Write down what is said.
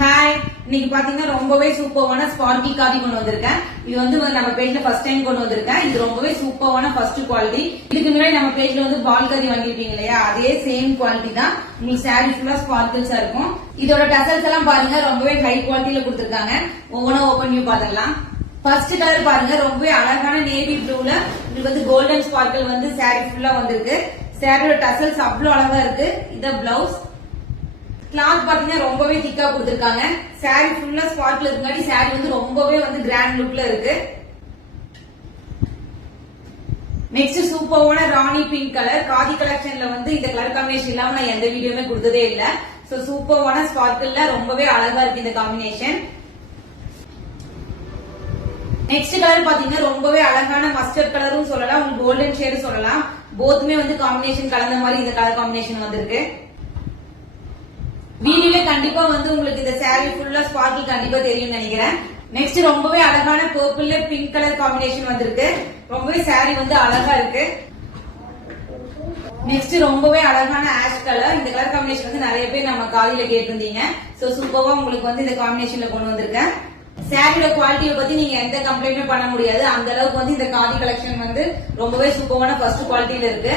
Hi, இன்னைக்கு பாத்தீங்கன்னா ரொம்பவே சூப்பரான ஸ்பார்க்கி காதி கொண்டு வந்திருக்கேன். இது வந்து நம்ம பேஜ்ல ஃபர்ஸ்ட் டைம் கொண்டு வந்திருக்கேன். இது ரொம்பவே சூப்பரான ஃபர்ஸ்ட் குவாலிட்டி. இதுக்கு முன்னாடி நம்ம பேஜ்ல வந்து பால் காதி வாங்கிருப்பீங்க இல்லையா, அதே சேம் குவாலிட்டி தான். உங்களுக்கு சாரி ஃபுல்லா ஸ்பார்க்கிள்ஸா இருக்கும். இதோட டசல்ஸ் எல்லாம் பாருங்க, ரொம்பவே ஹை குவாலிட்டியில கொடுத்திருக்காங்க. ஒவ்வொன்றும் ஓபன் பண்ணி பாத்துக்கலாம். ஃபர்ஸ்ட் கலர் பாருங்க, ரொம்பவே அழகான நேவி ப்ளூல உங்களுக்கு வந்து கோல்டன் ஸ்பார்க்கிள் வந்து சாரி ஃபுல்லா வந்திருக்கு. சாரியோட டசல்ஸ் அவ்வளவு அழகா இருக்கு. இத பிளவுஸ். கிளாத் பாத்தீங்கன்னா ரொம்பவே திக்கா கொடுத்திருக்காங்க. சாரி ஃபுல்லா ஸ்பார்க்ல இருக்காடி சாரி வந்து ரொம்பவே வந்து கிராண்ட் லுக்ல இருக்கு. நெக்ஸ்ட் சூப்பரான ராணி பிங்க் கலர். காதி கலெக்ஷன்ல வந்து இந்த கலர் காம்பினேஷன் இல்லாம நான் எந்த வீடியோமே கொடுத்ததே இல்ல. சோ சூப்பரான ஸ்பார்க்கிள்ல ரொம்பவே அழகா இருக்கு இந்த காம்பினேஷன். நெக்ஸ்ட் கலர் பாத்தீங்கன்னா ரொம்பவே அழகான மஸ்டர்ட் கலரும் சொல்லலாம், உங்களுக்கு கோல்டன் ஷேடு சொல்லலாம். போத்துமே வந்து காம்பினேஷன் கலந்த மாதிரி இந்த கலர் காம்பினேஷன் வந்திருக்கு. வீடியோல கண்டிப்பா வந்து உங்களுக்கு இந்த சாரி ஃபுல்லா ஸ்பார்க்கிள் கண்டிப்பா தெரியும் நினைக்கிறேன். நெக்ஸ்ட் ரொம்பவே அழகான பர்பிள்ல பிங்க் கலர் காம்பினேஷன் வந்திருக்கு. ரொம்பவே சாரி வந்து அழகா இருக்கு. நெக்ஸ்ட் ரொம்பவே அழகான ஆஷ் கலர். இந்த கலர் காம்பினேஷன் வந்து நிறைய பேர் நம்ம காதியில கேட்டிருந்தீங்க. சோ சூப்பரா உங்களுக்கு வந்து இந்த காம்பினேஷன்ல கொண்டு வந்திருக்கேன். சாரியோட குவாலிட்டியை பத்தி நீங்க எந்த கம்ப்ளைண்டும் பண்ண முடியாது. அந்த அளவுக்கு வந்து இந்த காதி கலெக்ஷன் வந்து ரொம்பவே சூப்பரான ஃபர்ஸ்ட் குவாலிட்டியில இருக்கு.